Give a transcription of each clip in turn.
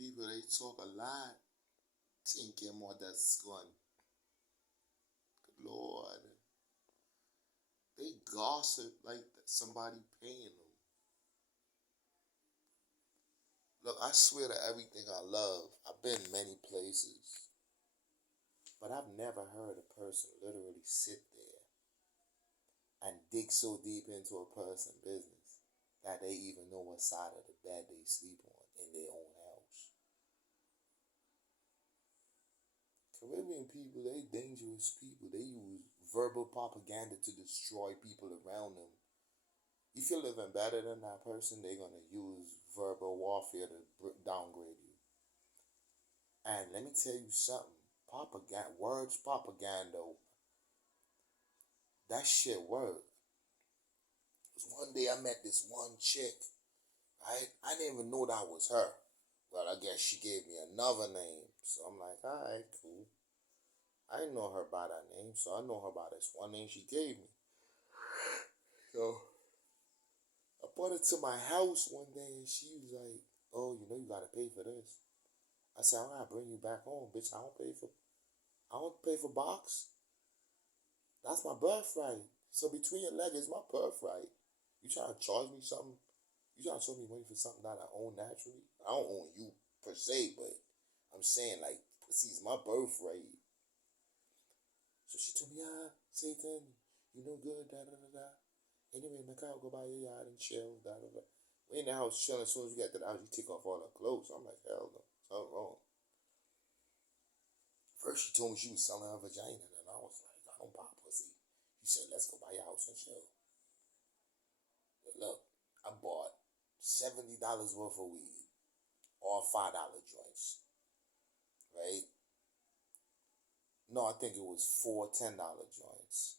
people, they talk a lot, thinking more that's gone. Good Lord. They gossip like somebody paying them. Look, I swear to everything I love, I've been many places, but I've never heard a person literally sit there and dig so deep into a person's business that they even know what side of the bed they sleep on in their own house. Caribbean people, they dangerous people. They use verbal propaganda to destroy people around them. If you're living better than that person, they're gonna use verbal warfare to downgrade you. And let me tell you something. Propaganda, that shit worked. Cause one day I met this one chick, right? I didn't even know that was her. Well, I guess she gave me another name. So I'm like, alright, cool. I didn't know her by that name, so I know her by this one name she gave me. So I brought it to my house one day and she was like, oh, you gotta pay for this. I said, I gotta bring you back home, bitch. I don't pay for box. That's my birthright. So between your legs is my birthright. You trying to charge me something? You trying to charge me money for something that I own naturally? I don't own you per se, but I'm saying like pussy's my birthright. So she told me, Satan, you no good, da da da da. Anyway, my car go by your yard and chill, da da da. We in the house chilling. As soon as we get to the house, you take off all her clothes. I'm like, hell no, something wrong. First, she told me she was selling her vagina, and I was like, I don't buy pussy. She said, let's go by your house and chill. But look, I bought $70 worth of weed, all $5 joints, right? No, I think it was four $10 joints.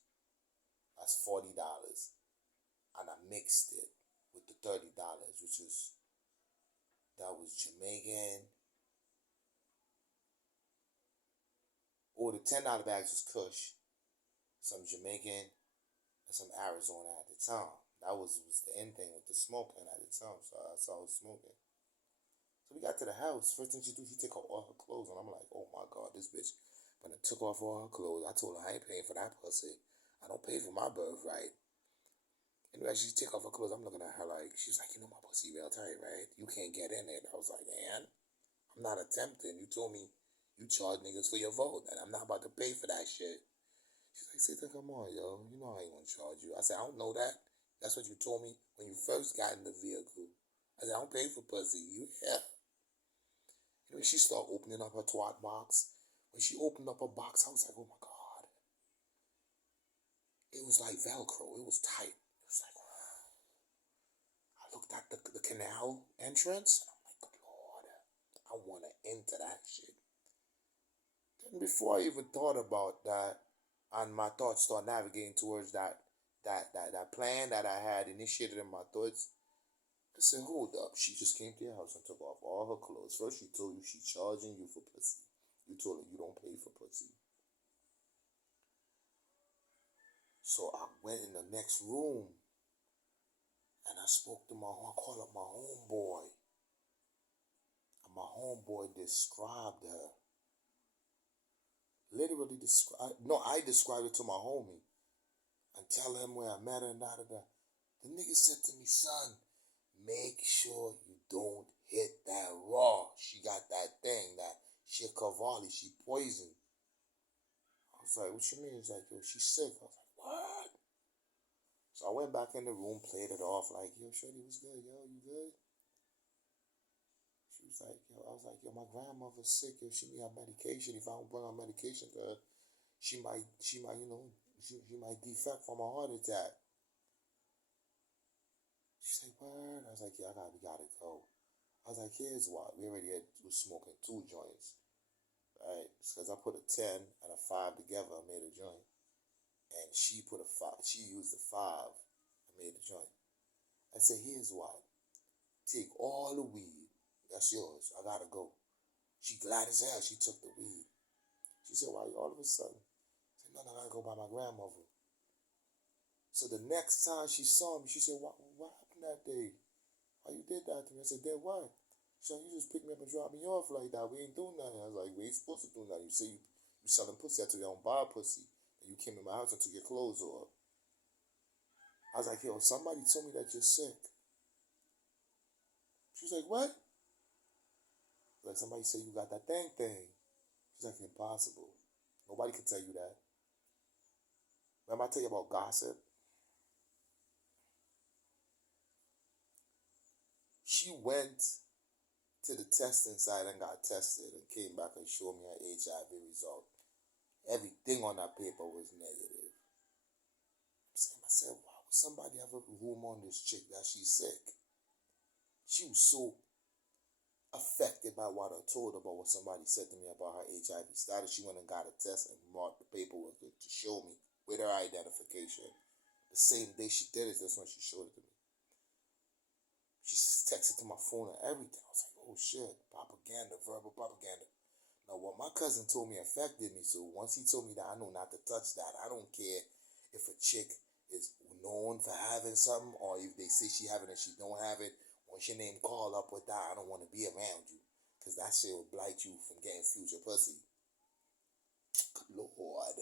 That's $40, and I mixed it with the $30, that was Jamaican. Oh, the $10 bags was Kush, some Jamaican, and some Arizona at the time. That was the end thing with the smoking at the time, so that's all I was smoking. So we got to the house. First thing she do, she take off all her clothes, and I'm like, oh my god, this bitch. When I took off all her clothes, I told her I ain't paying for that pussy. I don't pay for my birthright. Anyway, she take off her clothes. I'm looking at her like, she's like, my pussy real tight, right? You can't get in it. I was like, man, I'm not attempting. You told me you charge niggas for your vote, and I'm not about to pay for that shit. She's like, Satan, come on, yo. You know I ain't gonna charge you. I said, I don't know that. That's what you told me when you first got in the vehicle. I said, I don't pay for pussy. You yeah. Anyway, she started opening up her twat box. When she opened up her box, I was like, oh my God. It was like Velcro. It was tight. It was like, I looked at the canal entrance, and I'm like, good Lord, I want to enter that shit. Then before I even thought about that, and my thoughts start navigating towards that plan that I had initiated in my thoughts, I said, hold up. She just came to your house and took off all her clothes. First, she told you she's charging you for pussy. You told her you don't pay for pussy. So I went in the next room and I called up my homeboy. And my homeboy described her. Literally I described it to my homie and tell him where I met her and da da da. The nigga said to me, son, make sure you don't hit that raw. She got that thing, that shit Cavalli, she poisoned. I was like, what you mean? He's like, yo, she's sick. I was like, what? So I went back in the room, played it off like, yo, Shorty, what's good? Yo, you good? She was like, yo, I was like, yo, my grandmother's sick. Yo, she need her medication. If I don't bring her medication to her, she might, she might defect from a heart attack. She's like, word? I was like, yeah, we gotta go. I was like, here's what. We already was smoking 2 joints. Right? Because I put a 10 and a 5 together, I made a joint. And she put a 5, she used a 5, I made a joint. I said, here's what. Take all the weed. That's yours. I gotta go. She glad as hell she took the weed. She said, why all of a sudden? I said, no, I gotta go by my grandmother. So the next time she saw me, she said, what happened that day? Why you did that to me? I said, did what? She's like, you just pick me up and drop me off like that. We ain't doing nothing. I was like, we ain't supposed to do nothing. You say you selling pussy. I told you I don't buy pussy. And you came in my house and took your clothes off. I was like, yo, somebody told me that you're sick. She was like, what? Like, somebody said you got that thing. She's like, impossible. Nobody can tell you that. Remember I tell you about gossip? She went to the testing site and got tested and came back and showed me her HIV result. Everything on that paper was negative. I'm saying to myself, why would somebody have a rumor on this chick that she's sick? She was so affected by what I told her about what somebody said to me about her HIV status. She went and got a test and marked the paperwork to show me with her identification. The same day she did it, that's when she showed it to me. She texted to my phone and everything. I was like, oh shit, propaganda, verbal propaganda. Now, what my cousin told me affected me. So once he told me that, I know not to touch that. I don't care if a chick is known for having something or if they say she have it and she don't have it. Once your name call up with that, I don't want to be around you. Because that shit will blight you from getting future pussy. Lord.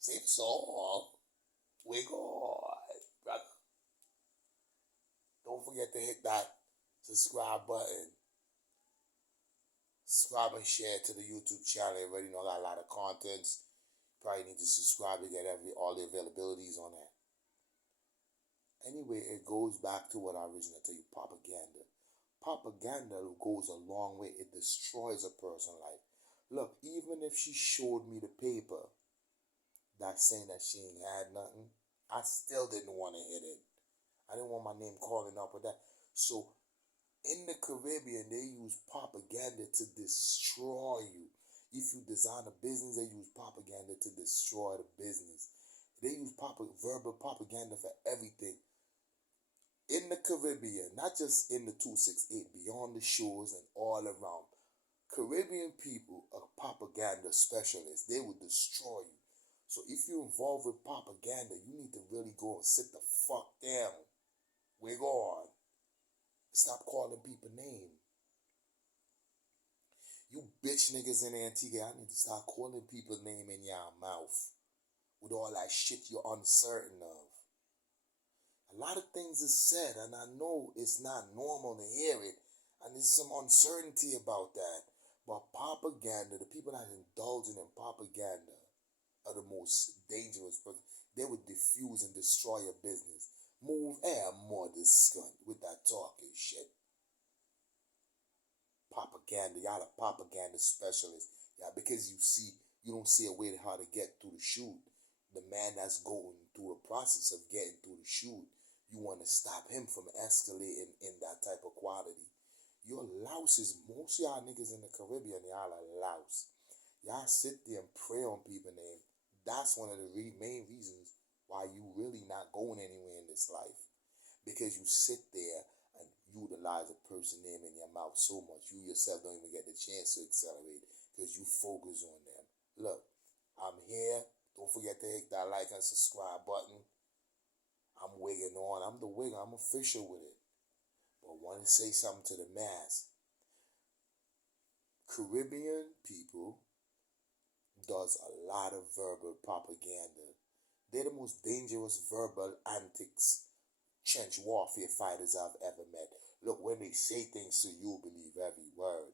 Save us all. We God, brother. Don't forget to hit that subscribe button. Subscribe and share to the YouTube channel. You already know I got a lot of contents. Probably need to subscribe to get all the availabilities on that. Anyway, it goes back to what I originally tell you, propaganda. Propaganda goes a long way. It destroys a person's life. Look, even if she showed me the paper that's saying that she ain't had nothing, I still didn't want to hit it. I didn't want my name calling up with that. So, in the Caribbean, they use propaganda to destroy you. If you design a business, they use propaganda to destroy the business. They use verbal propaganda for everything. In the Caribbean, not just in the 268, beyond the shores and all around, Caribbean people are propaganda specialists. They will destroy you. So if you're involved with propaganda, you need to really go and sit the fuck down. Wig on. Stop calling people names. You bitch niggas in Antigua, I need to start calling people name in your mouth. With all that shit you're uncertain of. A lot of things is said, and I know it's not normal to hear it, and there's some uncertainty about that. But propaganda, the people that are indulging in propaganda are the most dangerous. But they would diffuse and destroy your business. Move air more discunt with that talking shit. Propaganda, y'all are propaganda specialists. Yeah, because you don't see a way to how to get through the shoot. The man that's going through a process of getting through the shoot, you want to stop him from escalating in that type of quality. Your louses, most of y'all niggas in the Caribbean, y'all are louse. Y'all sit there and pray on people's name. That's one of the main reasons why you really not going anywhere in this life. Because you sit there and utilize a person's name in your mouth so much, you yourself don't even get the chance to accelerate because you focus on them. Look, I'm here. Don't forget to hit that like and subscribe button. I'm wigging on. I'm the wigger. I'm official with it. But I want to say something to the mass. Caribbean people does a lot of verbal propaganda. They're the most dangerous verbal antics trench warfare fighters I've ever met. Look, when they say things to you, believe every word.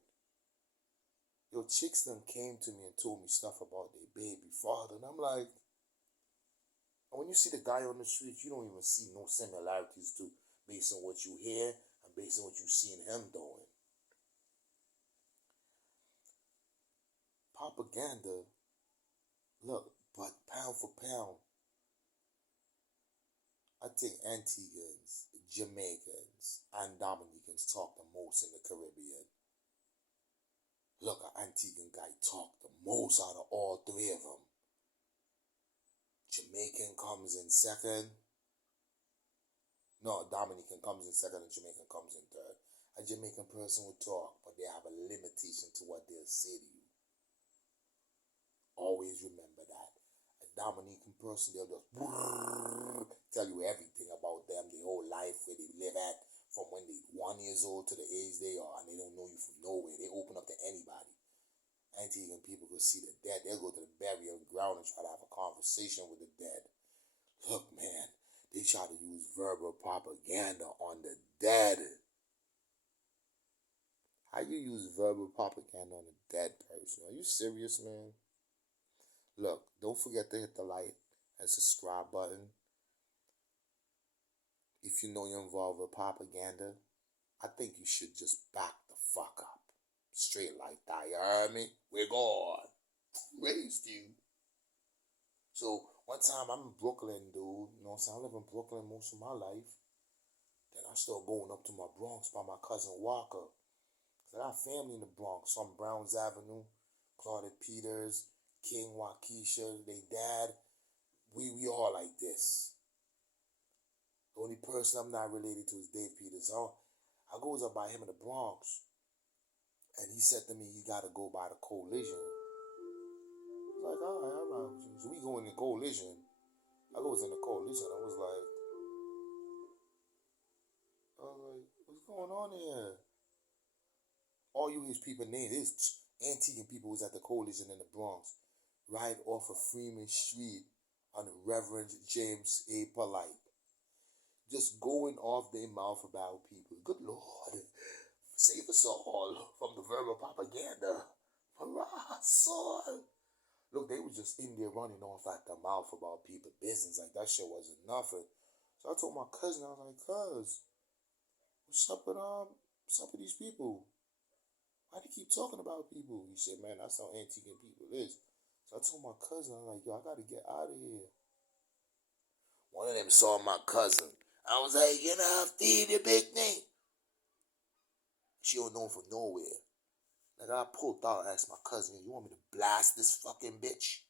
Yo, chicks done came to me and told me stuff about their baby father, and I'm like, and when you see the guy on the street, you don't even see no similarities to based on what you hear and based on what you seen him doing. Propaganda, look, but pound for pound, I think Antiguans, Jamaicans, and Dominicans talk the most in the Caribbean. Look, an Antiguan guy talk the most out of all three of them. Jamaican comes in second. No, Dominican comes in second and Jamaican comes in third. A Jamaican person will talk, but they have a limitation to what they'll say to you. Always remember that. A Dominican person, they'll just tell you everything about them, their whole life, where they live at, from when they 1 years old to the age they are, and they don't know you from nowhere. They open up to anybody. Antiguan people could see the dead. They'll go to the burial ground and try to have a conversation with the dead. Look, man, they try to use verbal propaganda on the dead. How you use verbal propaganda on a dead person? Are you serious, man? Look, don't forget to hit the like and subscribe button. If you know you're involved with propaganda, I think you should just back the fuck up. Straight like that, you heard me? We're gone. Raised you. So, one time I'm in Brooklyn, dude. You know what I'm saying? I live in Brooklyn most of my life. Then I start going up to my Bronx by my cousin Walker. I got family in the Bronx. On Browns Avenue, Claudette Peters, King Waukesha, they dad. We all like this. The only person I'm not related to is Dave Peters. I goes up by him in the Bronx, and he said to me, "You gotta go by the Coalition." I was like, all right. So we go in the Coalition. I goes in the Coalition. I was like, what's going on here? All you his people named is Antiguan people was at the Coalition in the Bronx, right off of Freeman Street on Reverend James A. Polite. Just going off their mouth about people. Good Lord, save us all from the verbal propaganda. Hurrah, son. Look, they was just in there running off at the mouth about people business. Like, that shit wasn't nothing. So I told my cousin, I was like, cuz, what's up with these people? Why do you keep talking about people? He said, man, that's how Antiguan people is. So I told my cousin, I was like, yo, I gotta get out of here. One of them saw my cousin. I was like, you know, Steve, the big name. She don't know him from nowhere. Like, I pulled out and asked my cousin, you want me to blast this fucking bitch?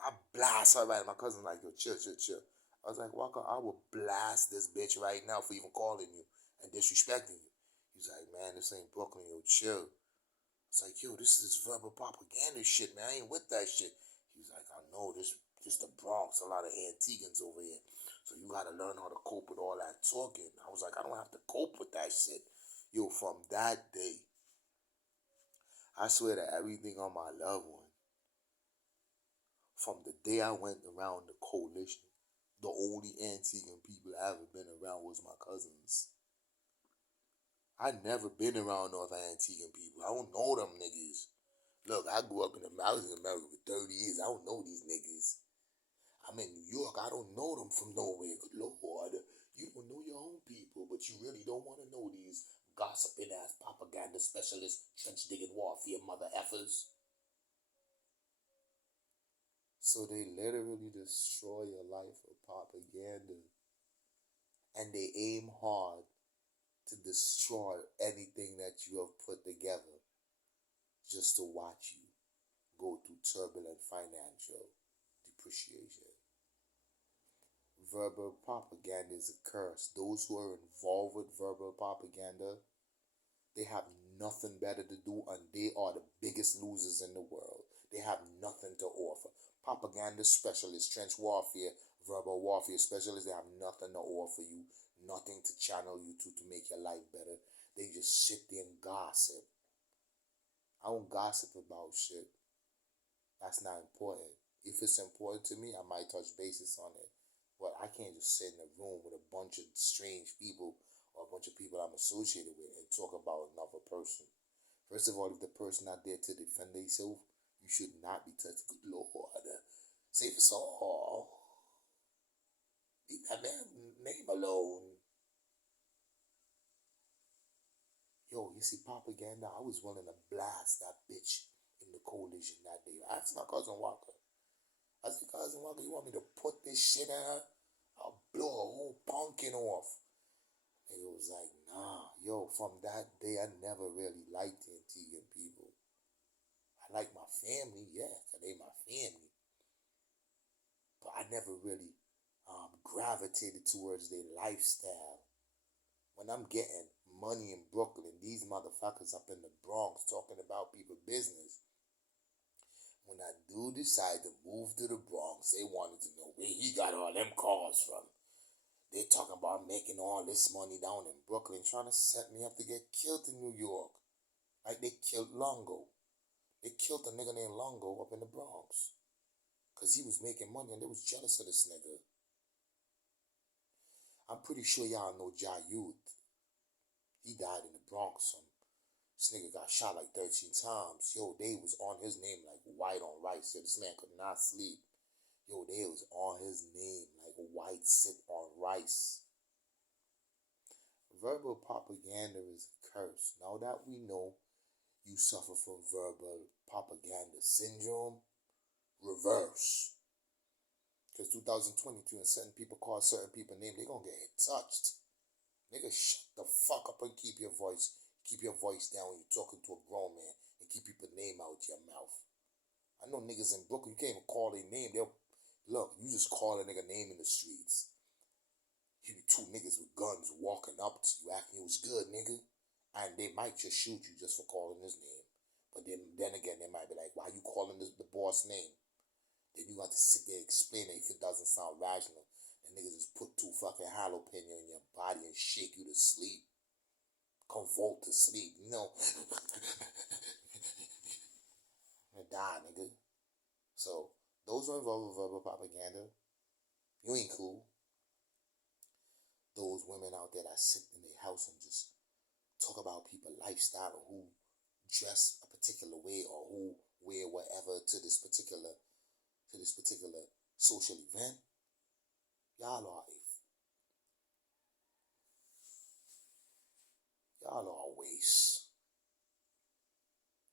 I blast her right. My cousin like, yo, chill. I was like, Walker, I will blast this bitch right now for even calling you and disrespecting you. He's like, man, this ain't Brooklyn, yo, chill. It's like, yo, this is verbal propaganda shit, man. I ain't with that shit. He's like, I know, this the Bronx, a lot of Antiguans over here. So you gotta learn how to cope with all that talking. I was like, I don't have to cope with that shit. Yo, from that day, I swear to everything on my loved one, from the day I went around the Coalition, the only Antiguan people I ever been around was my cousins. I never been around other Antiguan people. I don't know them niggas. Look, I grew up I was in America for 30 years. I don't know these niggas. I'm in New York. I don't know them from nowhere. Good Lord. You don't know your own people, but you really don't want to know these gossiping ass propaganda specialists, trench digging warfare mother effers. So they literally destroy your life with propaganda. And they aim hard to destroy anything that you have put together just to watch you go through turbulent financial depreciation. Verbal propaganda is a curse. Those who are involved with verbal propaganda, they have nothing better to do, and they are the biggest losers in the world. They have nothing to offer. Propaganda specialists, trench warfare, verbal warfare specialists, they have nothing to offer you, nothing to channel you to make your life better. They just sit there and gossip. I don't gossip about shit. That's not important. If it's important to me, I might touch bases on it. But I can't just sit in a room with a bunch of strange people or a bunch of people I'm associated with and talk about another person. First of all, if the person not there to defend themselves, you should not be touched. Good Lord. Save us all. Leave that man name alone. Yo, you see propaganda? I was willing to blast that bitch in the Coalition that day. I asked my cousin Walker. I said, cousin Walker, you want me to put this shit in her? I'll blow a whole pumpkin off. And it was like, nah. Yo, from that day, I never really liked Antiguan people. I like my family, yeah, because they my family. But I never really gravitated towards their lifestyle. When I'm getting money in Brooklyn, these motherfuckers up in the Bronx talking about people's business. When I do decide to move to the Bronx, they wanted to know where he got all them cars from. They talking about making all this money down in Brooklyn, trying to set me up to get killed in New York. Like they killed Longo. They killed a nigga named Longo up in the Bronx. Because he was making money and they was jealous of this nigga. I'm pretty sure y'all know Ja Youth. He died in the Bronx. This nigga got shot like 13 times. Yo, they was on his name like white on rice. Yo, this man could not sleep. Yo, they was on his name like white sit on rice. Verbal propaganda is a curse. Now that we know you suffer from verbal propaganda syndrome, reverse. Because 2022 and certain people call certain people names, they gonna get touched. Nigga, shut the fuck up and keep your voice down when you're talking to a grown man and keep people's name out your mouth. I know niggas in Brooklyn, you can't even call their name. Look, you just call a nigga name in the streets. You be two niggas with guns walking up to you acting it was good, nigga. And they might just shoot you just for calling his name. But then again, they might be like, why you calling the boss name? Then you got to sit there and explain it if it doesn't sound rational. And niggas just put 2 fucking jalapeno in your body and shake you to sleep. Convulse to sleep, you know. And die, nigga. So, those are involved with verbal propaganda. You ain't cool. Those women out there that sit in their house and just talk about people's lifestyle or who dress a particular way or who wear whatever to this particular social event. Y'all are a waste.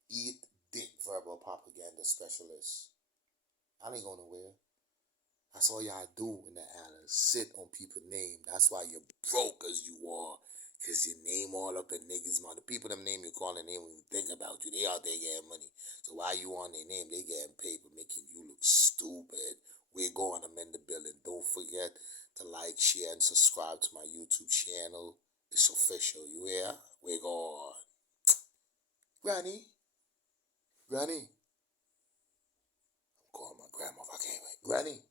Eat dick verbal propaganda specialists. I ain't going nowhere. That's all y'all do in the island. Sit on people's name. That's why you're broke as you are. Because you name all up in niggas' mouth. The people them name you call their name when you think about you. They out there getting money. So while you on their name, they getting paper making you look stupid. We're going to mend the building. Don't forget to like, share, and subscribe to my YouTube channel. It's official. You hear? We're going. Granny. I'm calling my grandma if I can't wait. Granny.